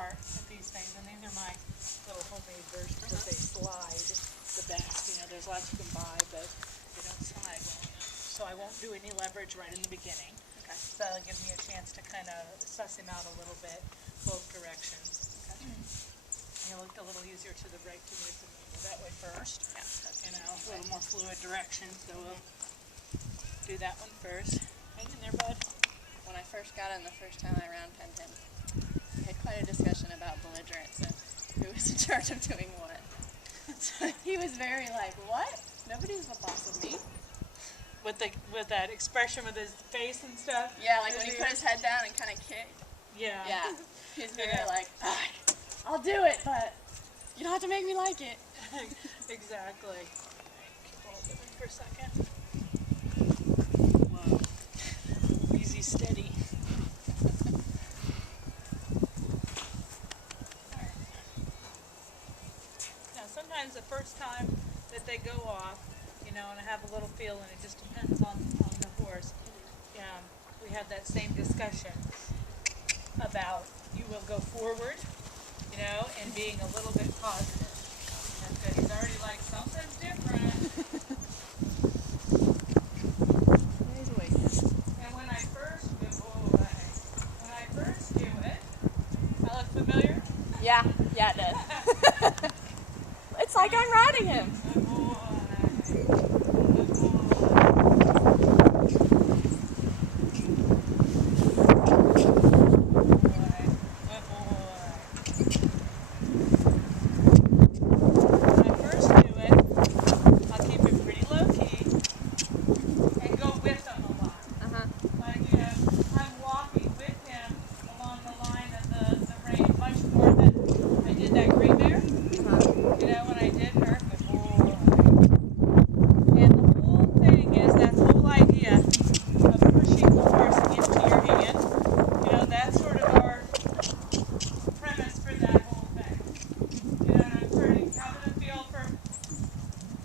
start with these things, and these are my little homemade versions that they slide the best. You know, there's lots you can buy, but they don't slide well enough. So I won't do any leverage right in the beginning. Okay. So that'll give me a chance to kind of suss him out a little bit, both directions. Okay. He'll look a little easier to the right to me, so we'll go that way first. Yeah. You know, a little more fluid direction, so we'll do that one first. Hang in there, bud. When I first got him the first time I round penned him, we had quite a discussion about belligerence and who was in charge of doing what. So he was very like, what? Nobody's the boss of me. With that expression with his face and stuff? Yeah, like when he put his head down and kind of kicked. Yeah. Yeah. He's very Yeah. like, I'll do it, but you don't have to make me like it. Exactly. Hold it for a second. Whoa. Easy, steady. Alright. Now sometimes the first time that they go off, you know, and I have a little feel, and it just depends on the horse. We have that same discussion about you will go forward, you know, and being a little bit positive. And so he's already like, something's different. He's awake. And when I first do it, I look familiar? Yeah, it does. It's like I'm riding him. Good boy. Good boy.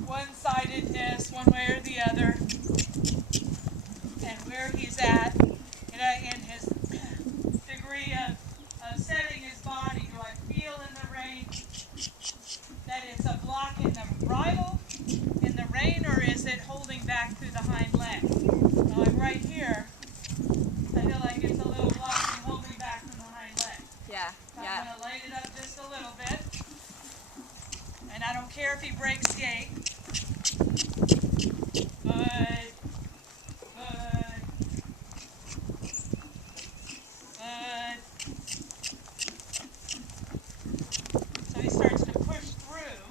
One-sidedness, one way or the other, and where he's at, you know, in his degree of setting his body. Do I feel in the rein that it's a block in the bridle, in the rein, or is it holding back through the hind leg? So like right here, I feel like it's a little block and holding back from the hind leg. Yeah, So I'm going to light it up just a little bit. And I don't care if he breaks gait. Good. Good. Good. So he starts to push through.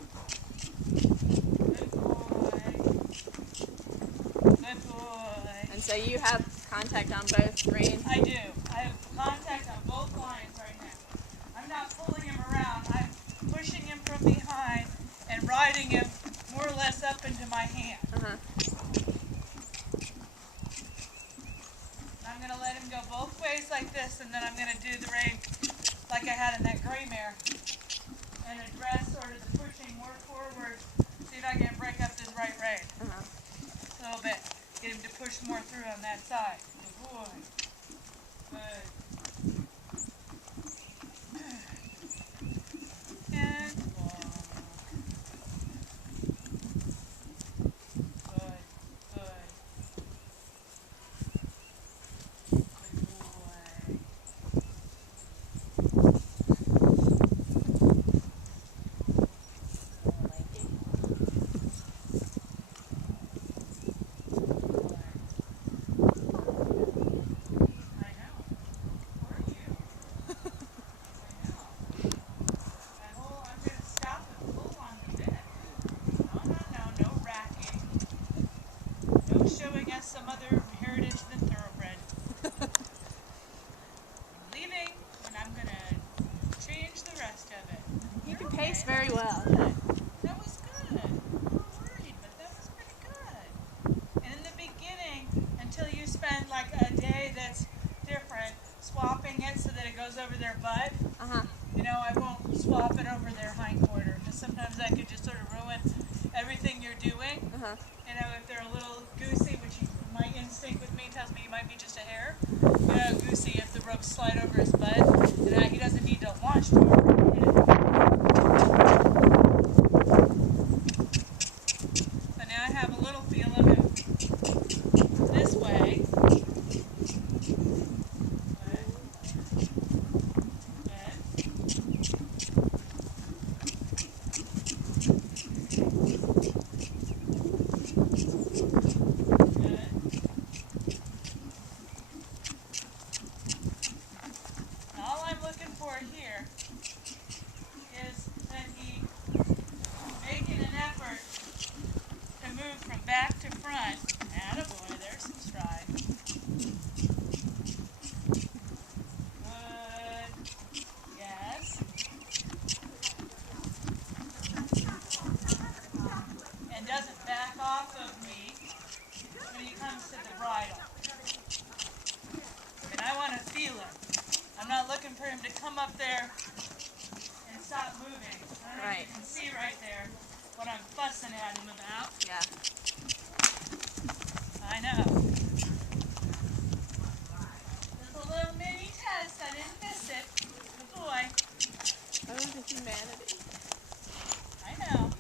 Good boy. Good boy. And so you have contact on both reins? I do. I have contact on both lines right now. I'm not pulling him around. I'm pushing him from behind and riding him more or less up into my hand. I'm going to let him go both ways like this, and then I'm going to do the rein like I had in that gray mare and address sort of the pushing more forward. See if I can break up this right rein a little bit. Get him to push more through on that side. Good boy. Good. And walk. Good. Good. Good boy. Showing us some other heritage than thoroughbred. I'm leaving, and I'm going to change the rest of it. You can pace very well. That was good. I'm a little worried, but that was pretty good. And in the beginning, until you spend like a day that's different, swapping it so that it goes over their butt, you know, I won't swap it over their hindquarter, because sometimes that could just sort of ruin everything you're doing. You know, if they're a little goosey, which my instinct with me tells me he might be just a hair, you know, goosey, if the ropes slide over his butt, you know, he doesn't need to launch much more rooted. So now I have a little feel of it this way. Here is that he making an effort to move from back to front. Attaboy, there's some stride. Good. Yes. And doesn't back off of me when he comes to the bridle. And I want to feel him. I'm not looking for him to come up there and stop moving. I don't know if you can see right there what I'm fussing at him about. Yeah. I know. Just a little mini test. I didn't miss it. Good boy. Oh, the humanity. I know.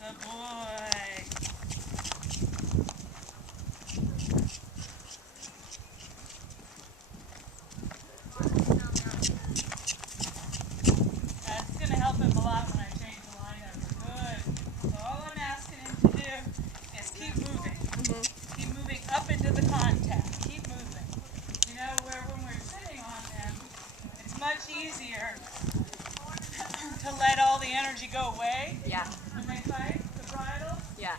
Good boy. That's going to help him a lot when I change the lineup. Good. So all I'm asking him to do is keep moving. Keep moving up into the contact. Keep moving. You know, where when we're sitting on them, it's much easier to let all the energy go away. Yeah. When they fight the bridle. Yeah.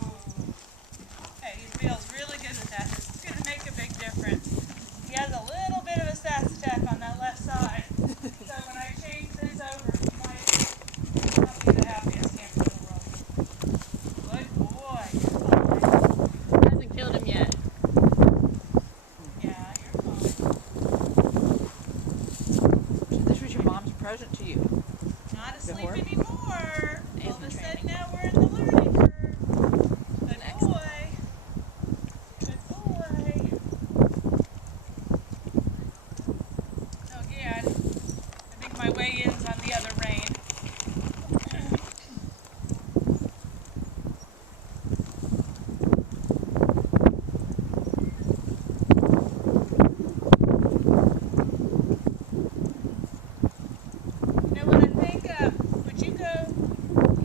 Ooh. Okay, he feels really good with that. This is going to make a big difference. He has a little bit of a sass attack on that left side. So when I change this over, he might not be the happiest camper in the world. Good boy. Hasn't killed him yet. Yeah, you're fine. So this was your mom's present to you. Not asleep Before? anymore. All of a And sudden now we're in the learning curve. Good boy. Good boy. So again, I think my weigh-in's on the other rein. You know what I think? Would you go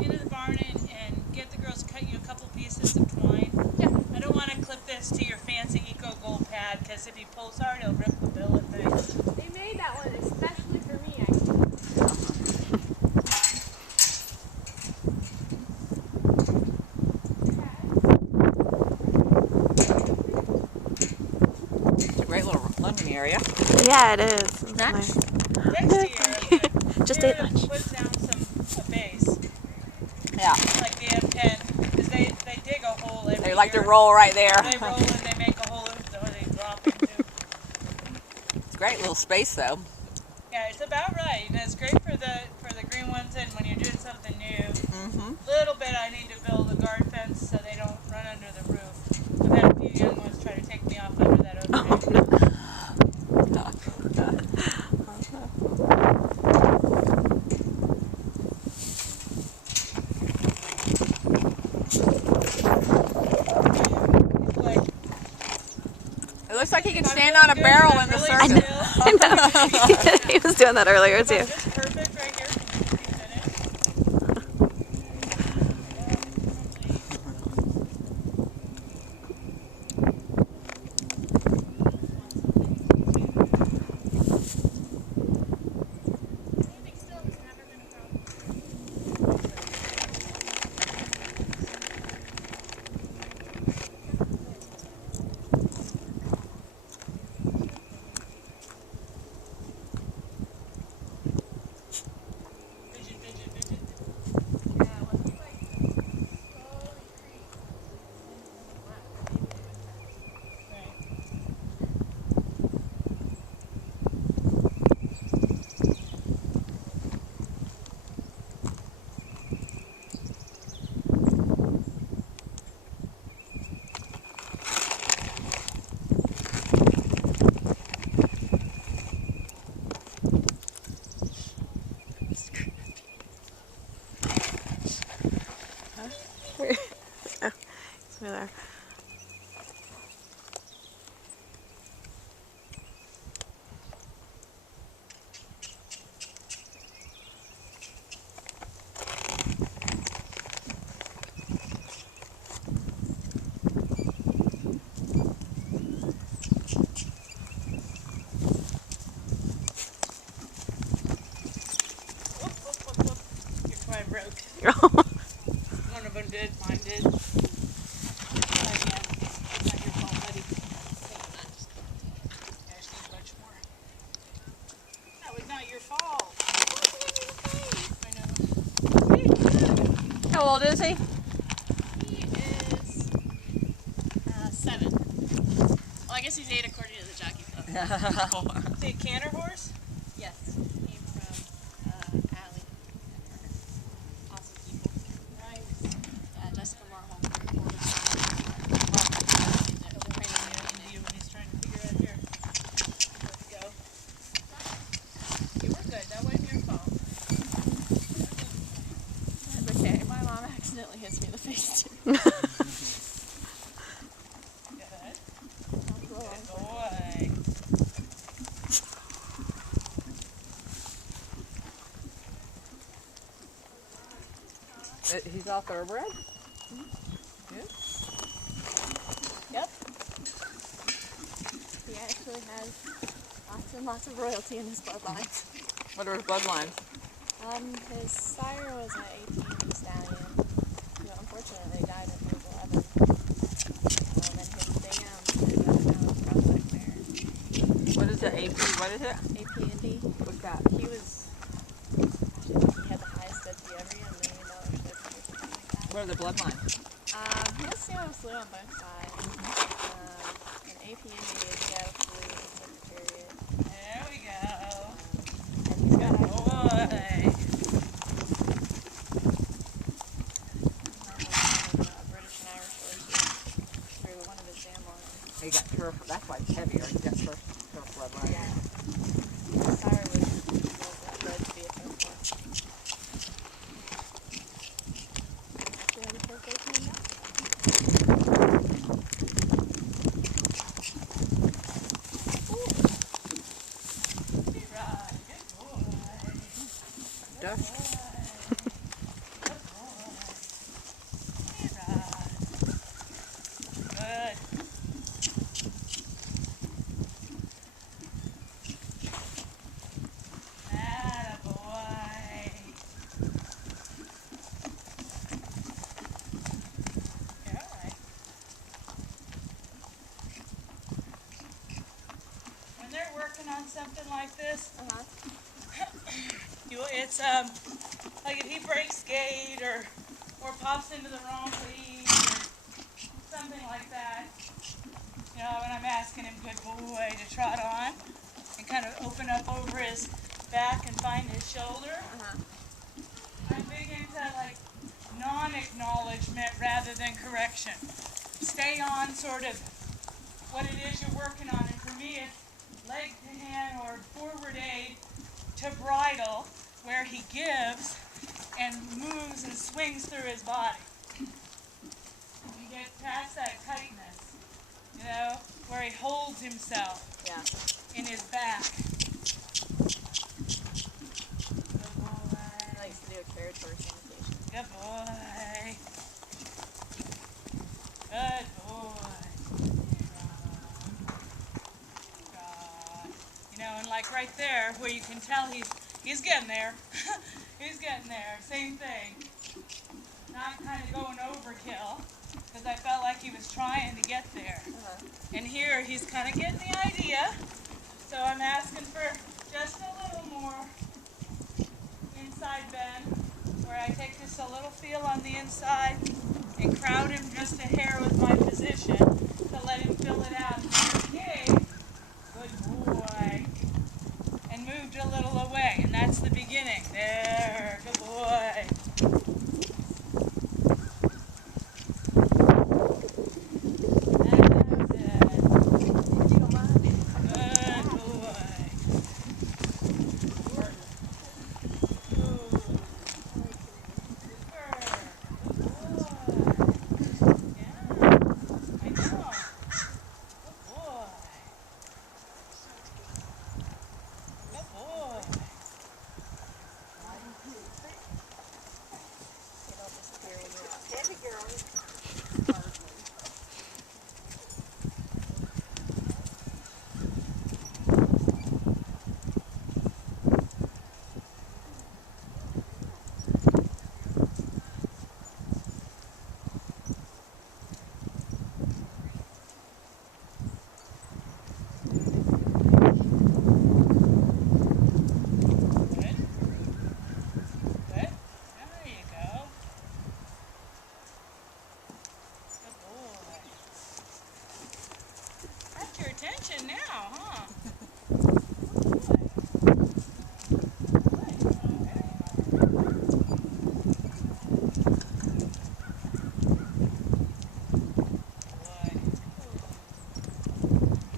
into the barn and get the girls to cut you a couple pieces of twine? Yeah. I don't want to clip this to your fancy Eco Gold pad because if he pulls hard, he'll rip the billet thing. They made that one especially for me, I think. It's a great little lunching area. Yeah, it is. It's Lunch? nice. Next year, Just we're ate gonna lunch. put down a base, Yeah. like the M10, because they dig a hole every They like to year. roll right there. They roll and they make a hole or they drop into. It's a great little space though. Yeah, it's about right, and it's great for the green ones. And when you're doing something new, little bit I need to build a guard fence so they don't run under the roof. I've had a few young ones try to take me off under that overhang. Like, It looks like he can if I'm stand really on a good, barrel if I'm in the really circus. still, I know. He was doing that earlier if too. I'm just perfect right here. Can you finish? Standing still has never been a problem. How old is he? He is 7. Well, I guess he's 8 according to the jockey club. Is he a canter horse? Yes, came from Allie and her awesome people. Nice. Yeah, Jessica Marhol. When he's trying to figure out here. Let's go. You were good. That wasn't your fault. That's okay. My mom accidentally hits me in the face too. Good. Cool. Good boy. He's all thoroughbred? Yep. He actually has lots and lots of royalty in his bloodlines. What are his bloodlines? His sire was an 18 stallion, who unfortunately died when he was 11. And then his dam was a prospect mare. What is it? AP? What is it? AP Indy. What's that? He was, actually, I think he had the highest fifty every $1 million fifty or something like that. What are the bloodlines? He has Seattle Flu on both sides. And AP Indy is Seattle Flu and Secretariat. There we go. And he's got a Boy. British and Irish horses through one of his dam lines. He got turf. That's why he's heavier. He got turf bloodline. Yeah. His sire was bred to be a turf horse. Actually, had a turf horse named after him. Right. Good boy. Dust. Good boy. Right. Good. Attaboy. You're all right. When they're working on something like this, it's like if he breaks gait or pops into the wrong lead or something like that, you know, and I'm asking him, good boy, to trot on and kind of open up over his back and find his shoulder. I'm big into like non-acknowledgement rather than correction. Stay on sort of what it is you're working on, and for me it's leg to hand or forward aid to bridle, where he gives and moves and swings through his body. You get past that tightness, you know, where he holds himself Yeah. in his back. Good He boy. likes to do a carriage horse imitation. Good boy. Good boy. You know, and like right there, where you can tell he's getting there. He's getting there. Same thing. Not kind of going overkill, because I felt like he was trying to get there. And here he's kind of getting the idea. So I'm asking for just a little more inside bend, where I take just a little feel on the inside and crowd him just a hair with my position to let him fill it out. Okay, good boy. And moved a little away, and that's the beginning. There, good boy. That's it. You don't mind? Good boy. itching now, huh?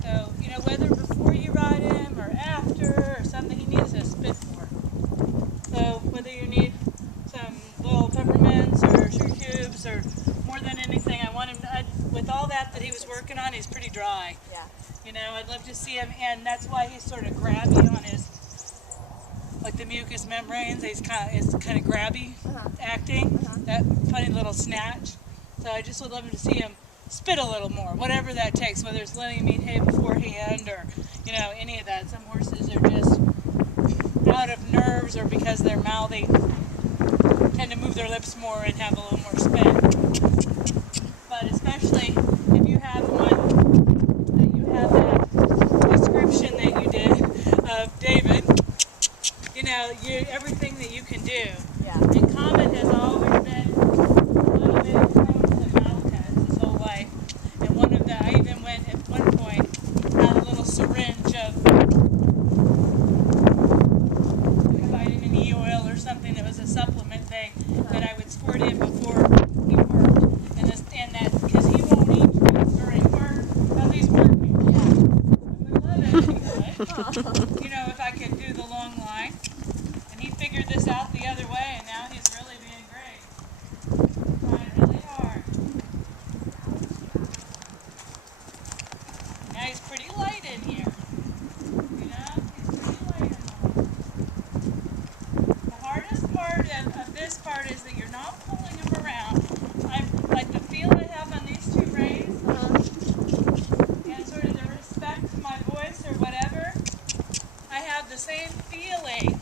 So, you know, whether before you ride him or after or something, he needs a spit more. So, whether you need some little peppermints or sugar cubes or more than anything, I want him to, with all that he was working on, he's pretty dry. Yeah. You know, I'd love to see him, and that's why he's sort of grabby on his, like the mucous membranes. He's kind of grabby acting, that funny little snatch. So I just would love him to see him spit a little more, whatever that takes, whether it's letting him eat hay beforehand or, you know, any of that. Some horses are just out of nerves or because they're mouthy, tend to move their lips more and have a little more spit. But especially if you have one that you have that description that you did of David, you know, everything that you can do. Yeah. And Comet has always been a little bit prone to mouth cuts his whole life. And one of the, I even went at one point, had a little syringe of vitamin E oil or something that was a supplement thing that I would squirt in before he worked. And that, because he won't eat during work, because he's working. Yeah. I would love it if he would. You know, if I could do the long line. And he figured this out the other way, and now he's really being great. Trying really hard. Now he's pretty light in here. You know, he's pretty light in there. The hardest part of this part is that you're not pulling him around. I'm like the feel I have on these two reins, and sort of the respect to my voice or whatever. I have the same feeling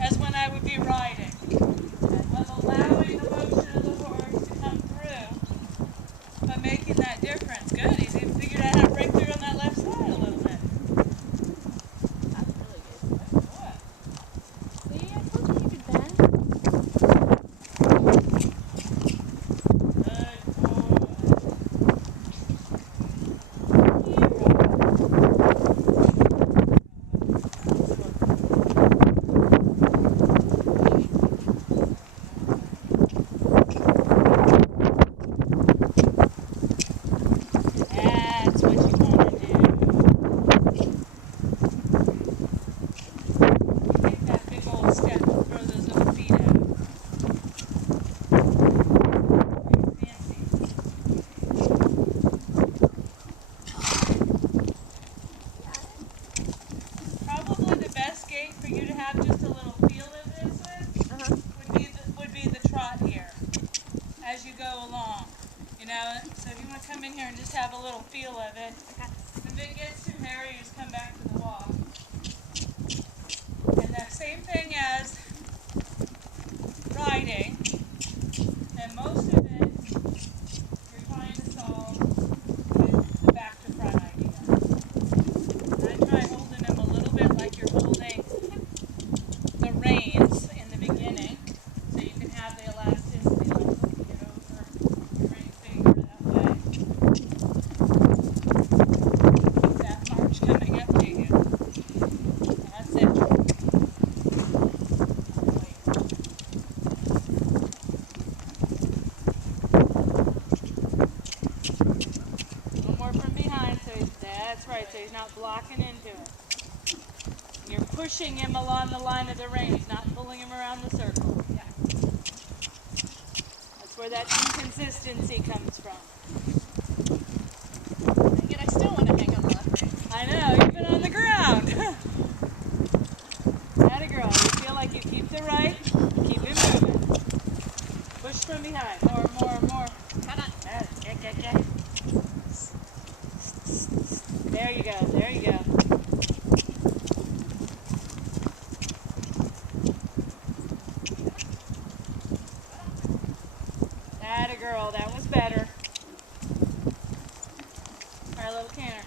as when I would be riding, of allowing the motion of the horse to come through, but making that difference. Good, he's even figured out how to break through on that left side a little bit. That's really good. Good boy. See, I told you he could bend. Good boy. That's what you want to do. Take that big old step and throw those little feet out. Fancy. Probably the best gait for you to have just a little feel of this with would be the trot here as you go along. You know, so if you want to come in here and just have a little feel of it, if it gets too hairy, you just come back to the walk. And the same thing as riding, and most of it you're trying to solve with the back to front idea. And I try holding them a little bit like you're holding the reins in the beginning, so you can have the elasticity, like looking it over your ring finger that way. Keep that march coming up to you. That's it. One more from behind, that's right, so he's not blocking into it. You're pushing him along the line of the reins, not pulling him around the circle. Yeah. That's where that inconsistency comes from. Dang it, I still want to hang on the left rein. I know, even on the ground. Atta girl, you feel like you keep the right, keep it moving. Push from behind, more. Come on. Get. There you go. Atta girl, that was better. All right, little canter.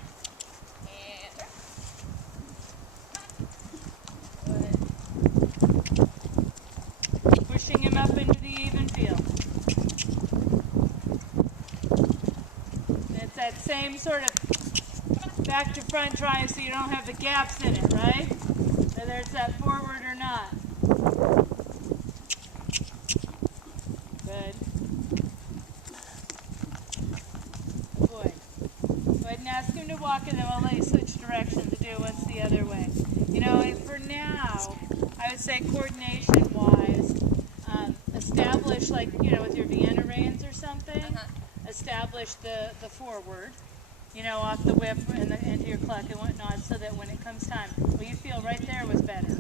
Pushing him up into the even field. It's that same sort of back to front trying so you don't have the gaps in it, right? Whether it's that forward or not. Good. Boy. Go ahead and ask him to walk and then we'll let you switch directions to do what's the other way. You know, and for now, I would say coordination-wise, establish, like, you know, with your Vienna reins or something, establish the forward, you know, off the whip and into your cluck and whatnot, so that when it comes time, what you feel right there was better.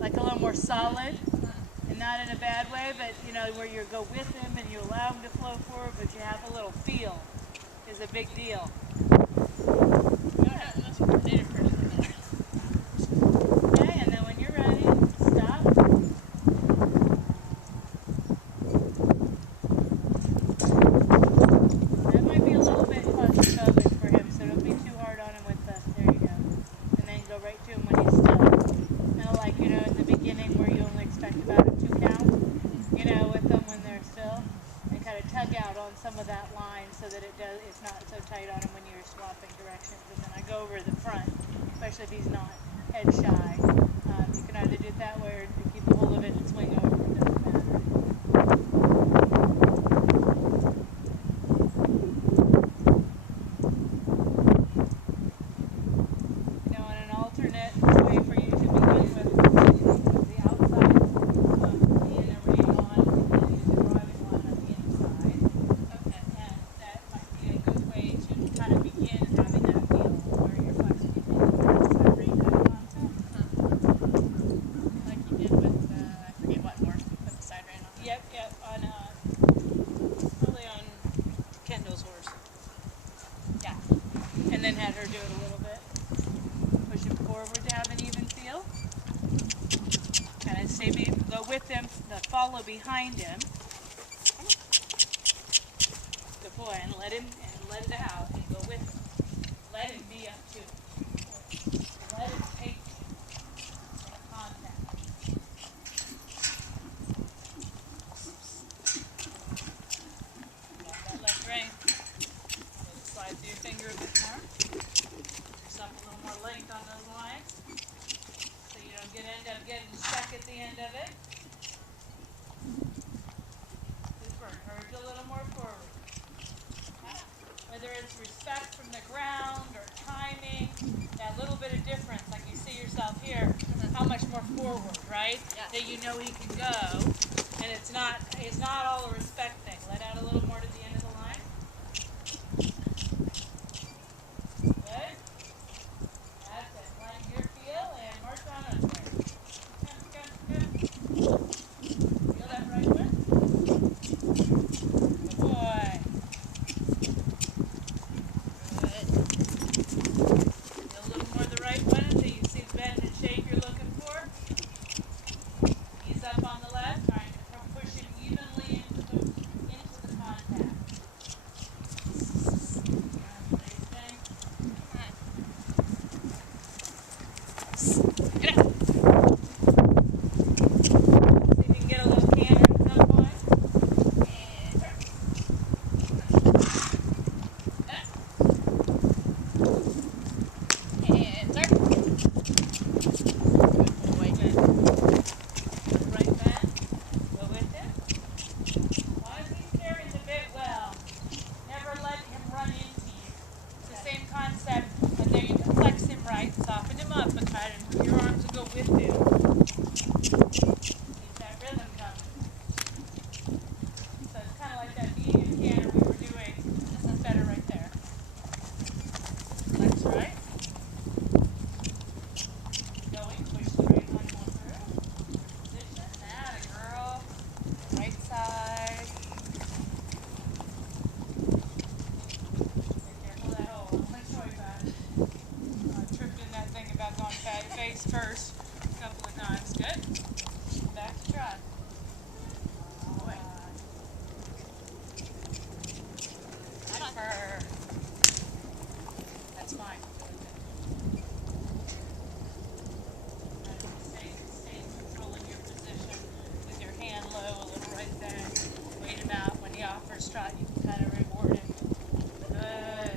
Like a little more solid, and not in a bad way, but, you know, where you go with him and you allow him to flow forward, but you have a little feel is a big deal. Okay, and then when you're ready, stop. That might be a little bit claustrophobic for him, so don't be too hard on him with the, there you go. And then go right to him when he's still. Kind of like, you know, in the beginning where you only expect about a 2 count, you know, with them when they're still. And kind of tug out on some of that line so that it's not so tight on him when you're swapping directions. And then I go over the front, especially if he's not head shy. You can either do it that way or keep a hold of it and swing over. It doesn't matter. You know, and an alternate way for you to begin with the outside being a rein on and then use the driving line on the inside. Okay. And that might be a good way to kind of begin having that feel where you're flexing between the outside rein concept. Like you did with, I forget what horse we put the side rein on. Yep, on probably on Kendall's horse. Yeah, and then had her do it a little bit. Push him forward to have an even feel. Kind of stay, go with him, follow behind him. Good boy, and let it out, and go with him. Let him be up to it. Let him take contact. That left rein. Slide through your finger a bit more. Give yourself a little more length on those lines. So you don't end up getting stuck at the end of it. Good work. Urge a little more forward. Whether it's respect from the ground or timing, that little bit of difference, like you see yourself here, how much more forward, right? Yeah. That you know he can go, and it's not all a respect thing. Let out a little more to the end of the line. Good. That's it. Find your feel and march on under there. Good. Feel that right one? Good boy. Feel a little more the right one until you see the bend and shape you're looking for. Ease up on the left, trying to push him evenly into the contact. Get up. See if you can get a little canter at some point. And turn. And turn. Good boy. Good. Right bend. Go with it. As long as he's carrying the bit well, never let him run into you. It's the same concept, and there you can flex him right, soften him up, but try to move your arms and go with him. Keep that rhythm coming. So it's kind of like that medium canter we were doing. This is better right there. Flex right. Going, push the right one more through. Position, atta girl. Right side. Be careful of that hole. Don't let Troy back. I tripped in that thing about going face first a couple of times. Good. Back to try. Away. Good for her. That's fine. Stay controlling your position with your hand low, a little right there. Wait him out. When he offers trot, you can kind of reward him. Good.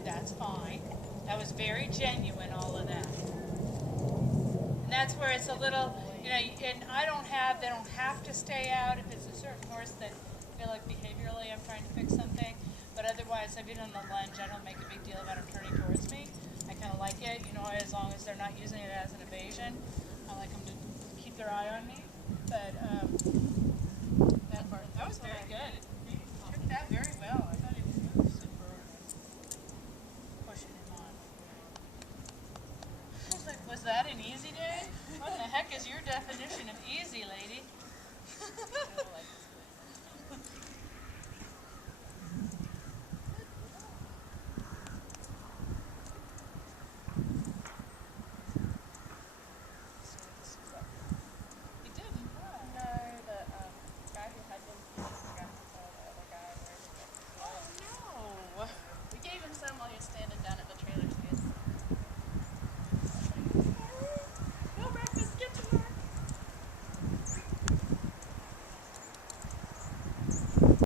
you, that's fine. That was very genuine, all of that. And that's where it's a little, you know, and they don't have to stay out if it's a certain horse that I feel like behaviorally I'm trying to fix something. But otherwise, I've been on the lunge, I don't make a big deal about them turning towards me. I kind of like it, you know, as long as they're not using it as an evasion. I like them to keep their eye on me. But that was very good. You took that very